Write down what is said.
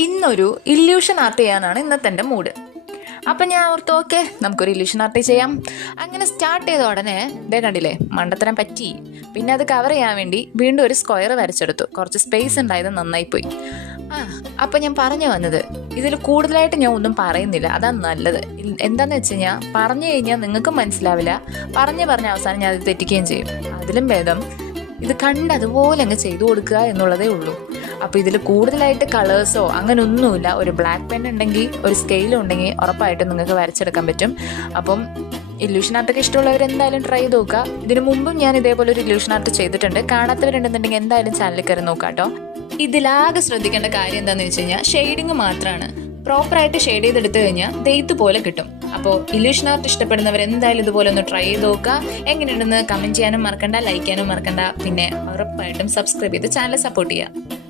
ഇന്നൊരു illusion art ചെയ്യാനാണ് ഇന്നത്തെ എൻ്റെ മൂഡ്. അപ്പം ഞാൻ ഓർത്തു ഓക്കെ നമുക്കൊരു ഇല്യൂഷൻ ആർട്ട് ചെയ്യാം. അങ്ങനെ സ്റ്റാർട്ട് ചെയ്ത ഉടനെ ഇതേ കണ്ടില്ലേ മണ്ടത്തരം പറ്റി. പിന്നെ അത് കവർ ചെയ്യാൻ വേണ്ടി വീണ്ടും ഒരു സ്ക്വയർ വരച്ചെടുത്തു. കുറച്ച് സ്പേസ് ഉണ്ടായത് നന്നായിപ്പോയി. അപ്പം ഞാൻ പറഞ്ഞു വന്നത് ഇതിൽ കൂടുതലായിട്ട് ഞാൻ ഒന്നും പറയുന്നില്ല, അതാണ് നല്ലത്. എന്താണെന്ന് വെച്ച് കഴിഞ്ഞാൽ പറഞ്ഞു കഴിഞ്ഞാൽ നിങ്ങൾക്കും മനസ്സിലാവില്ല, പറഞ്ഞ് അവസാനം ഞാൻ അത് തെറ്റിക്കുകയും ചെയ്യും. അതിലും ഭേദം ഇത് കണ്ട് അതുപോലെ അങ്ങ് ചെയ്തു കൊടുക്കുക എന്നുള്ളതേ ഉള്ളൂ. അപ്പോൾ ഇതിൽ കൂടുതലായിട്ട് കളേഴ്സോ അങ്ങനെ ഒന്നുമില്ല. ഒരു ബ്ലാക്ക് പെൻ ഉണ്ടെങ്കിൽ ഒരു സ്കെയിലും ഉണ്ടെങ്കിൽ ഉറപ്പായിട്ടും നിങ്ങൾക്ക് വരച്ചെടുക്കാൻ പറ്റും. അപ്പം ഇല്യൂഷൻ ആർട്ടൊക്കെ ഇഷ്ടമുള്ളവർ എന്തായാലും ട്രൈ ചെയ്ത് നോക്കുക. ഇതിനു മുമ്പും ഞാൻ ഇതേപോലെ ഒരു ഇല്യൂഷൻ ആർട്ട് ചെയ്തിട്ടുണ്ട്. കാണാത്തവരുണ്ടെന്നുണ്ടെങ്കിൽ എന്തായാലും ചാനലിൽ കയറി നോക്കാം കേട്ടോ. ഇതിലാകെ ശ്രദ്ധിക്കേണ്ട കാര്യം എന്താണെന്ന് വെച്ച് കഴിഞ്ഞാൽ ഷെയ്ഡിങ് മാത്രമാണ്. പ്രോപ്പറായിട്ട് ഷെയ്ഡ് ചെയ്തെടുത്തു കഴിഞ്ഞാൽ ദെയ്ത്ത് പോലെ കിട്ടും. അപ്പോൾ ഇല്യൂഷൻ ആർട്ട് ഇഷ്ടപ്പെടുന്നവർ എന്തായാലും ഇതുപോലെ ഒന്ന് ട്രൈ ചെയ്ത് നോക്കുക. എങ്ങനെയുണ്ടെന്ന് കമൻറ്റ് ചെയ്യാനും മറക്കണ്ട, ലൈക്ക് ചെയ്യാനും മറക്കണ്ട. പിന്നെ ഉറപ്പായിട്ടും സബ്സ്ക്രൈബ് ചെയ്ത് ചാനൽ സപ്പോർട്ട് ചെയ്യുക.